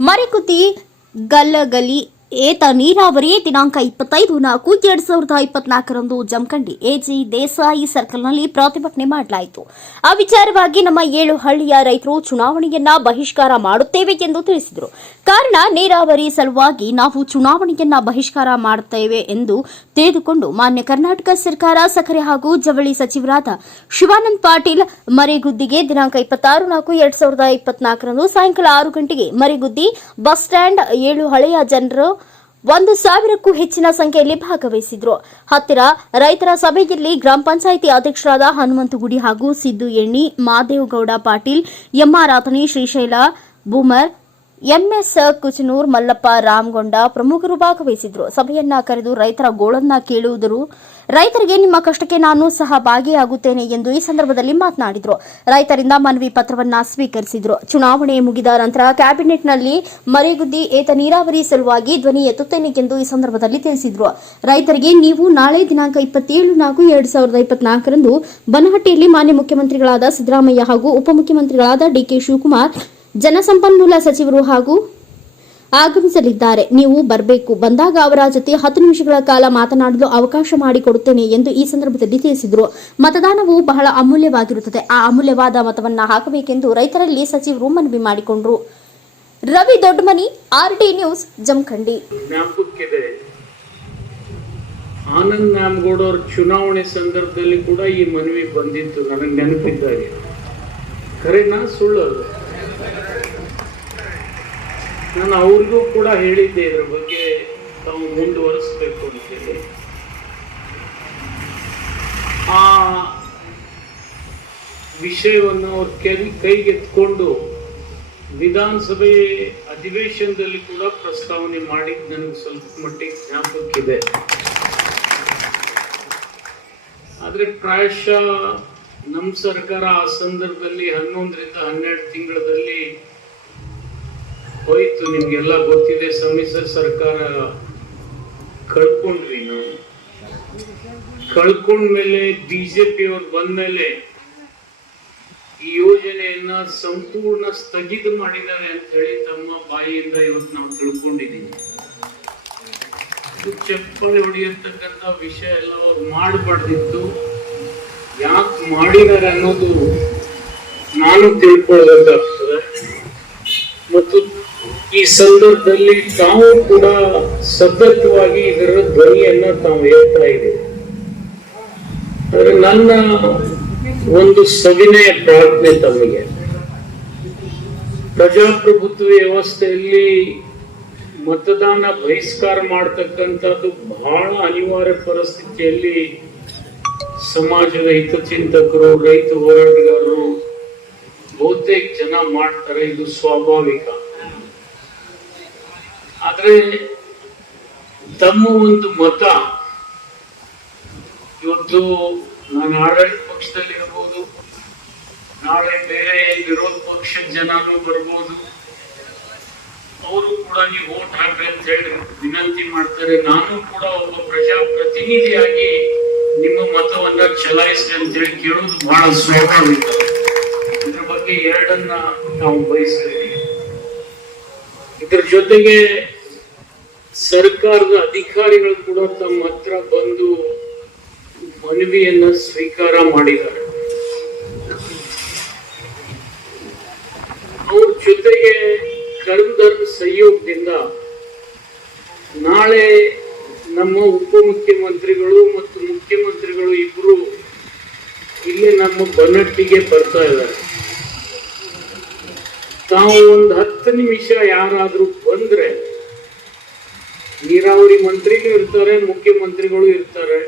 ಮರಿಕುತಿ ಗಲ್ಲಗಲಿ ಏತ ನೀರಾವರಿ ದಿನಾಂಕ ಇಪ್ಪತ್ತೈದು ನಾಲ್ಕು ಎರಡ್ ಸಾವಿರದ ಇಪ್ಪತ್ನಾಲ್ಕರಂದು ಜಮಖಂಡಿ ಎಜಿ ದೇಸಾಯಿ ಸರ್ಕಲ್ನಲ್ಲಿ ಪ್ರತಿಭಟನೆ ಮಾಡಲಾಯಿತು. ಆ ವಿಚಾರವಾಗಿ ನಮ್ಮ ಏಳು ಹಳ್ಳಿಯ ರೈತರು ಚುನಾವಣೆಯನ್ನ ಬಹಿಷ್ಕಾರ ಮಾಡುತ್ತೇವೆ ಎಂದು ತಿಳಿಸಿದರು. ಕಾರಣ ನೀರಾವರಿ ಸಲುವಾಗಿ ನಾವು ಚುನಾವಣೆಯನ್ನ ಬಹಿಷ್ಕಾರ ಮಾಡುತ್ತೇವೆ ಎಂದು ತಿಳಿದುಕೊಂಡು ಮಾನ್ಯ ಕರ್ನಾಟಕ ಸರ್ಕಾರ ಸಕ್ಕರೆ ಹಾಗೂ ಜವಳಿ ಸಚಿವರಾದ ಶಿವಾನಂದ್ ಪಾಟೀಲ್ ಮರಿಗುದ್ದಿಗೆ ದಿನಾಂಕ ಇಪ್ಪತ್ತಾರು ನಾಲ್ಕು ಎರಡ್ ಸಾವಿರದ ಇಪ್ಪತ್ನಾಲ್ಕರಂದು ಸಾಯಂಕಾಲ ಆರು ಗಂಟೆಗೆ ಮರಿಗುದ್ದಿ ಬಸ್ ಸ್ಟ್ಯಾಂಡ್ ಏಳು ಹಳೆಯ ಜನರು ಒಂದು ಸಾವಿರಕ್ಕೂ ಹೆಚ್ಚಿನ ಸಂಖ್ಯೆಯಲ್ಲಿ ಭಾಗವಹಿಸಿದ್ರು. ಹತ್ತಿರ ರೈತರ ಸಭೆಯಲ್ಲಿ ಗ್ರಾಮ ಪಂಚಾಯಿತಿ ಅಧ್ಯಕ್ಷರಾದ ಹನುಮಂತಗುಡಿ ಹಾಗೂ ಸಿದ್ದು ಎಣ್ಣಿ, ಮಾದೇವಗೌಡ ಪಾಟೀಲ್ ಎಂಆರ್ ಆತನಿ, ಶ್ರೀಶೈಲ ಬೂಮರ್ ಎಂಎಸ್ ಕುಚನೂರ್ ಮಲ್ಲಪ್ಪ ರಾಮಗೊಂಡ ಪ್ರಮುಖರು ಭಾಗವಹಿಸಿದ್ರು. ಸಭೆಯನ್ನ ಕರೆದು ರೈತರ ಗೋಳನ್ನ ಕೇಳುವುದರು. ರೈತರಿಗೆ ನಿಮ್ಮ ಕಷ್ಟಕ್ಕೆ ನಾನು ಸಹ ಭಾಗಿಯಾಗುತ್ತೇನೆ ಎಂದು ಈ ಸಂದರ್ಭದಲ್ಲಿ ಮಾತನಾಡಿದ್ರು. ರೈತರಿಂದ ಮನವಿ ಪತ್ರವನ್ನ ಸ್ವೀಕರಿಸಿದ್ರು. ಚುನಾವಣೆ ಮುಗಿದ ನಂತರ ಕ್ಯಾಬಿನೆಟ್ನಲ್ಲಿ ಮರಿಗುದ್ದಿ, ಏತ ನೀರಾವರಿ ಸಲುವಾಗಿ ಧ್ವನಿ ಎತ್ತುತ್ತೇನೆ ಎಂದು ಈ ಸಂದರ್ಭದಲ್ಲಿ ತಿಳಿಸಿದ್ರು. ರೈತರಿಗೆ ನೀವು ನಾಳೆ ದಿನಾಂಕ ಇಪ್ಪತ್ತೇಳು ನಾಲ್ಕು ಎರಡು ಸಾವಿರದ ಇಪ್ಪತ್ನಾಲ್ಕರಂದು ಬನಹಟ್ಟಿಯಲ್ಲಿ ಮಾನ್ಯ ಮುಖ್ಯಮಂತ್ರಿಗಳಾದ ಸಿದ್ದರಾಮಯ್ಯ ಹಾಗೂ ಉಪಮುಖ್ಯಮಂತ್ರಿಗಳಾದ ಡಿಕೆ ಶಿವಕುಮಾರ್ ಜಲಸಂಪನ್ಮೂಲ ಸಚಿವರು ಹಾಗೂ ಆಗಮಿಸಲಿದ್ದಾರೆ. ನೀವು ಬರಬೇಕು. ಬಂದಾಗ ಅವರ ಜೊತೆ ಹತ್ತು ನಿಮಿಷಗಳ ಕಾಲ ಮಾತನಾಡಲು ಅವಕಾಶ ಮಾಡಿಕೊಡುತ್ತೇನೆ ಎಂದು ಈ ಸಂದರ್ಭದಲ್ಲಿ ತಿಳಿಸಿದರು. ಮತದಾನವು ಬಹಳ ಅಮೂಲ್ಯವಾಗಿರುತ್ತದೆ. ಆ ಅಮೂಲ್ಯವಾದ ಮತವನ್ನು ಹಾಕಬೇಕೆಂದು ರೈತರಲ್ಲಿ ಸಚಿವರು ಮನವಿ ಮಾಡಿಕೊಂಡರು. Ravi Doddamani RT news, Jamkhandi. Anand ಸಂದರ್ಭದಲ್ಲಿ ಕೂಡ ಈ ಮನವಿ ಬಂದಿತ್ತು. ನನಗೆ ನೆನಪಿದ್ದಾಗೆ ಕರೆನಾ ಸುಳ್ಳು ನಾನು ಅವ್ರಿಗೂ ಕೂಡ ಹೇಳಿದ್ದೆ ಇದ್ರ ಬಗ್ಗೆ ತಾವು ಮುಂದುವರಿಸ್ಬೇಕು ಅಂತೇಳಿ ಆ ವಿಷಯವನ್ನು ಅವ್ರ ಕೈ ಕೈಗೆತ್ಕೊಂಡು ವಿಧಾನಸಭೆ ಅಧಿವೇಶನದಲ್ಲಿ ಕೂಡ ಪ್ರಸ್ತಾವನೆ ಮಾಡಿ ನನಗೆ ಸ್ವಲ್ಪ ಮಟ್ಟಿಗೆ ಜ್ಞಾಪಕ್ಕಿದೆ ಆದರೆ ಪ್ರಾಯಶಃ ನಮ್ಮ ಸರ್ಕಾರ ಆ ಸಂದರ್ಭದಲ್ಲಿ ಹನ್ನೊಂದರಿಂದ ಹನ್ನೆರಡು ತಿಂಗಳಲ್ಲಿ ಹೋಯ್ತು. ನಿಮ್ಗೆಲ್ಲ ಗೊತ್ತಿದೆ, ಸಮ್ಮಿಶ್ರ ಸರ್ಕಾರ ಕಳ್ಕೊಂಡ್ವಿ ನಾವು. ಕಳ್ಕೊಂಡ್ಮೇಲೆ ಬಿಜೆಪಿ ಅವ್ರು ಬಂದ್ಮೇಲೆ ಈ ಯೋಜನೆಯನ್ನ ಸಂಪೂರ್ಣ ಸ್ಥಗಿತ ಮಾಡಿದ್ದಾರೆ ಅಂತ ಹೇಳಿ ತಮ್ಮ ಬಾಯಿಯಿಂದ ಇವತ್ತು ನಾವು ತಿಳ್ಕೊಂಡಿದ್ದೀವಿ ಚಪ್ಪಲಿ ಚಪ್ಪಾಳೆ ಹೊಡೆಯತಕ್ಕಂತ ವಿಷಯ ಎಲ್ಲ ಅವ್ರು ಮಾಡಬಾರ್ದಿತ್ತು. ಯಾಕೆ ಮಾಡಿದ್ದಾರೆ ಅನ್ನೋದು ನಾನು ತಿಳ್ಕೊಳ್ಬೇಕಾಗ್ತದೆ ಮತ್ತು ಈ ಸಂದರ್ಭದಲ್ಲಿ ತಾವು ಕೂಡ ಸತತವಾಗಿ ಇದರ ಧ್ವನಿಯನ್ನ ತಾವು ಹೇಳ್ತಾ ಇದ್ದೀವಿ. ಆದರೆ ನನ್ನ ಒಂದು ಸವಿನಯ ಪ್ರಾರ್ಥನೆ ತಮಗೆ ಪ್ರಜಾಪ್ರಭುತ್ವ ವ್ಯವಸ್ಥೆಯಲ್ಲಿ ಮತದಾನ ಬಹಿಷ್ಕಾರ ಮಾಡತಕ್ಕಂಥದ್ದು ಬಹಳ ಅನಿವಾರ್ಯ ಪರಿಸ್ಥಿತಿಯಲ್ಲಿ ಸಮಾಜದ ಹಿತಚಿಂತಕರು, ರೈತ ಹೋರಾಟಗಾರರು, ಬಹುತೇಕ ಜನ ಮಾಡ್ತಾರೆ ಇದು ಸ್ವಾಭಾವಿಕ. ಆದ್ರೆ ತಮ್ಮ ಒಂದು ಮತ, ಇವತ್ತು ನಾನು ಆಡಳಿತ ಪಕ್ಷದಲ್ಲಿರ್ಬೋದು ನಾಳೆ ಬೇರೆ ವಿರೋಧ ಪಕ್ಷದ ಜನನೂ ಬರ್ಬೋದು, ಅವರು ಕೂಡ ನೀವು ಓಟ್ ಹಾಕ್ರಿ ಅಂತ ಹೇಳಿ ವಿನಂತಿ ಮಾಡ್ತಾರೆ. ನಾನು ಕೂಡ ಒಬ್ಬ ಪ್ರಜಾಪ್ರತಿನಿಧಿಯಾಗಿ ನಿಮ್ಮ ಮತವನ್ನ ಅಂತ ಹೇಳಿ ಕೇಳೋದು ಬಹಳ ಸ್ವಾಭಾವಿಕ. ಇದ್ರ ಬಗ್ಗೆ ಎರಡನ್ನ ನಾವು ಬಯಸ್ತೇವೆ. ಇದ್ರ ಜೊತೆಗೆ ಸರ್ಕಾರದ ಅಧಿಕಾರಿಗಳು ಕೂಡ ತಮ್ಮ ಹತ್ರ ಬಂದು ಮನವಿಯನ್ನ ಸ್ವೀಕಾರ ಮಾಡಿದ್ದಾರೆ. ಅವ್ರ ಜೊತೆಗೆ ಕರ್ಮಧರ್ಮ ಸಹಯೋಗದಿಂದ ನಾಳೆ ನಮ್ಮ ಉಪಮುಖ್ಯಮಂತ್ರಿಗಳು ಮತ್ತು ಮುಖ್ಯಮಂತ್ರಿಗಳು ಇಬ್ಬರು ಇಲ್ಲಿ ನಮ್ಮ ಬನ್ನಟ್ಟಿಗೆ ಬರ್ತಾ ಇದ್ದಾರೆ ತಾವು ಒಂದು ಹತ್ತು ನಿಮಿಷ ಯಾರಾದರೂ ಬಂದ್ರೆ ನೀರಾವರಿ ಮಂತ್ರಿಗಳು ಇರ್ತಾರೆ, ಮುಖ್ಯಮಂತ್ರಿಗಳು ಇರ್ತಾರೆ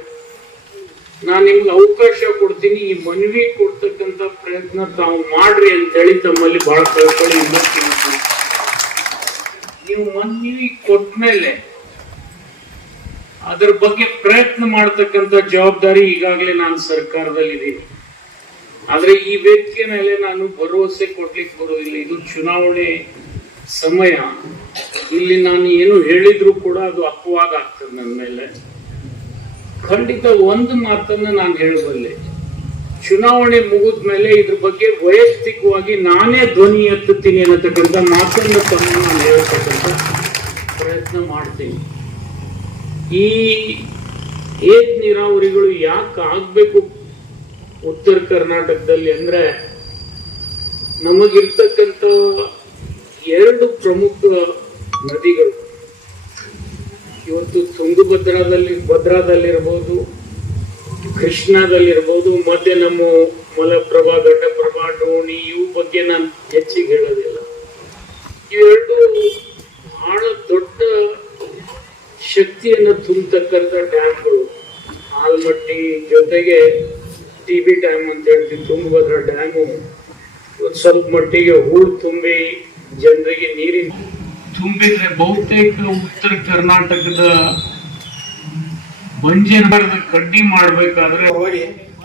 ನಾನು ನಿಮ್ಗೆ ಅವಕಾಶ ಕೊಡ್ತೀನಿ, ಈ ಮನವಿ ಕೊಡ್ತಕ್ಕಂತ ಪ್ರಯತ್ನ ತಾವು ಮಾಡ್ರಿ ಅಂತ ಹೇಳಿ ತಮ್ಮಲ್ಲಿ ಬಹಳ ಕಳ್ಕೊಳ್ಳಿ. ನೀವು ಮನವಿ ಕೊಟ್ಮೇಲೆ ಅದರ ಬಗ್ಗೆ ಪ್ರಯತ್ನ ಮಾಡತಕ್ಕಂತ ಜವಾಬ್ದಾರಿ ಈಗಾಗಲೇ ನಾನು ಸರ್ಕಾರದಲ್ಲಿ ಇದ್ದೀನಿ ಆದ್ರೆ ಈ ವೇದಿಕೆ ಮೇಲೆ ನಾನು ಭರವಸೆ ಕೊಡ್ಲಿಕ್ಕೆ ಬರೋದಿಲ್ಲ ಇದು ಚುನಾವಣೆ ಸಮಯ. ಇಲ್ಲಿ ನಾನು ಏನು ಹೇಳಿದ್ರು ಕೂಡ ಅದು ಅಪವಾದ ಆಗ್ತದೆ ನನ್ನ ಮೇಲೆ. ಖಂಡಿತ ಒಂದು ಮಾತನ್ನ ನಾನು ಹೇಳಬಲ್ಲೆ. ಚುನಾವಣೆ ಮುಗಿದ ಮೇಲೆ ಇದ್ರ ಬಗ್ಗೆ ವೈಯಕ್ತಿಕವಾಗಿ ನಾನೇ ಧ್ವನಿ ಎತ್ತುತ್ತೀನಿ ಅನ್ನತಕ್ಕಂಥ ಮಾತನ್ನು ತಮ್ಮ ನಾನು ಹೇಳ್ತಕ್ಕಂಥ ಪ್ರಯತ್ನ ಮಾಡ್ತೀನಿ. ಈ ಏತ್ ನೀರಾವರಿಗಳು ಯಾಕೆ ಆಗ್ಬೇಕು ಉತ್ತರ ಕರ್ನಾಟಕದಲ್ಲಿ ಅಂದ್ರೆ ನಮಗಿರ್ತಕ್ಕಂಥ ಎರಡು ಪ್ರಮುಖ ನದಿಗಳು. ಇವತ್ತು ತುಂಗಭದ್ರಾದಲ್ಲಿ, ಭದ್ರಾದಲ್ಲಿರ್ಬೋದು, ಕೃಷ್ಣಾದಲ್ಲಿರ್ಬೋದು, ಮತ್ತೆ ನಮ್ಮ ಮಲಪ್ರಭಾ ಘಟಪ್ರಭಾ ಡೋಣಿ ಇವು ಬಗ್ಗೆ ನಾನು ಹೆಚ್ಚಿಗೆ ಹೇಳೋದಿಲ್ಲ. ಇವೆರಡು ಬಹಳ ದೊಡ್ಡ ಶಕ್ತಿಯನ್ನು ತುಂಬತಕ್ಕಂಥ ಡ್ಯಾಮ್ಗಳು. ಆಲ್ಮಟ್ಟಿ ಜೊತೆಗೆ ಟಿ ಬಿ ಡ್ಯಾಮ್ ಅಂತ ಹೇಳ್ತೀವಿ ತುಂಗಭದ್ರಾ ಡ್ಯಾಮು. ಸ್ವಲ್ಪ ಮಟ್ಟಿಗೆ ಹೂಳು ತುಂಬಿ ಜನರಿಗೆ ನೀರಿನ ತುಂಬಿದ್ರೆ ಬಹುತೇಕ ಉತ್ತರ ಕರ್ನಾಟಕದ ಬಂಜೇನಗರದ ಕಡ್ಡಿ ಮಾಡಬೇಕಾದ್ರೆ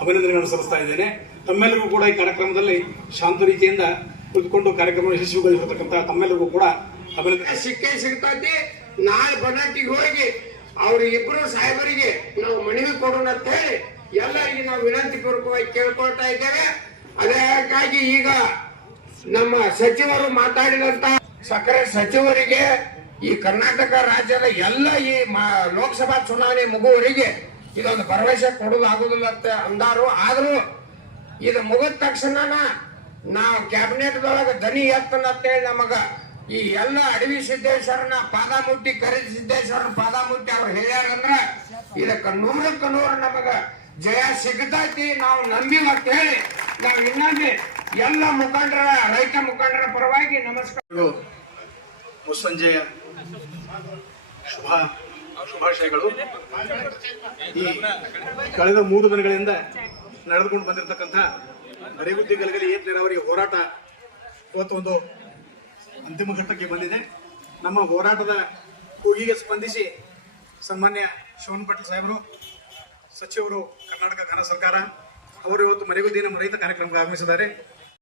ಅಭಿನಂದನೆಗಳನ್ನು ಸಲ್ಲಿಸ್ತಾ ಇದ್ದೇನೆ. ತಮ್ಮೆಲ್ಲರಿಗೂ ಕೂಡ ಈ ಕಾರ್ಯಕ್ರಮದಲ್ಲಿ ಶಾಂತ ರೀತಿಯಿಂದ ಕುಳಿತುಕೊಂಡು ಕಾರ್ಯಕ್ರಮ ಯಶಸ್ವಿಗೊಳಿಸಿರ್ತಕ್ಕಂಥ ತಮ್ಮೆಲ್ಲರಿಗೂ ಕೂಡ ಅಭಿನಂದನೆ. ಸಿಕ್ಕೇ ಸಿಗ್ತೈತಿ. ನಾಳೆ ಬನಾಟಿಗೆ ಹೋಗಿ ಅವ್ರಿಗಿಬ್ರು ಸಾಹೇಬರಿಗೆ ನಾವು ಮನವಿ ಕೊಡೋಣ ಅಂತ ಹೇಳಿ ಎಲ್ಲರಿಗೆ ನಾವು ವಿನಂತಿ ಪೂರ್ವಕವಾಗಿ ಕೇಳ್ಕೊಳ್ತಾ ಇದ್ದೇವೆ. ಅದಕ್ಕಾಗಿ ಈಗ ನಮ್ಮ ಸಚಿವರು ಮಾತಾಡಿದಂತ ಸಕ್ಕರೆ ಸಚಿವರಿಗೆ ಈ ಕರ್ನಾಟಕ ರಾಜ್ಯದ ಎಲ್ಲ ಈ ಲೋಕಸಭಾ ಚುನಾವಣೆ ಮುಗುವವರಿಗೆ ಇದೊಂದು ಭರವಸೆ ಕೊಡೋದಾಗುದಿಲ್ಲ ಅಂತ ಅಂದಾರು. ಆದರೂ ಇದು ಮುಗಿದ ತಕ್ಷಣ ನಾವು ಕ್ಯಾಬಿನೆಟ್ ದೊಳಗ ದನಿ ಎತ್ತನಂತೇಳಿ ನಮಗ ಈ ಎಲ್ಲ ಅಡವಿ ಸಿದ್ದೇಶ್ವರನ ಪಾದ ಮುಟ್ಟಿ ಸಿದ್ದೇಶ್ವರನ ಪಾದ ಮುಟ್ಟಿ ಅವ್ರು ಹೇಳ್ಯಾರಂದ್ರ ಇದಕ್ಕ ನೂರಕ್ಕ ನೂರು ನಮಗ ಜಯ ಸಿಗ್ತೈತಿ, ನಾವು ನಂಬಿವ ಅಂತ ಹೇಳಿ. ನಾವು ಇನ್ನೊಂದು ಎಲ್ಲ ಮುಖಂಡರ, ರೈತ ಮುಖಂಡರ ಪರವಾಗಿ ನಮಸ್ಕಾರ. ಮುಸ್ಸಂಜಯ ಶುಭ, ಶುಭಾಶಯಗಳು. ಈ ಕಳೆದ ಮೂರು ದಿನಗಳಿಂದ ನಡೆದುಕೊಂಡು ಬಂದಿರತಕ್ಕಂಥ ಅರಿಗುದ್ದಿ ಗಲಗಲಿ ಏತ್ ನೀರಾವರಿ ಹೋರಾಟ ಇವತ್ತು ಒಂದು ಅಂತಿಮ ಘಟ್ಟಕ್ಕೆ ಬಂದಿದೆ. ನಮ್ಮ ಹೋರಾಟದ ಕೂಗಿಗೆ ಸ್ಪಂದಿಸಿ ಸನ್ಮಾನ್ಯ ಶಿವನ್ ಪಾಟೀಲ್ ಸಾಹೇಬರು, ಸಚಿವರು ಕರ್ನಾಟಕ ಘನ ಸರ್ಕಾರ, ಅವರು ಇವತ್ತು ಮನೆಗುದ್ದಿ ದಿನ ರೈತ ಕಾರ್ಯಕ್ರಮಕ್ಕೆ ಆಗಮಿಸಿದ್ದಾರೆ.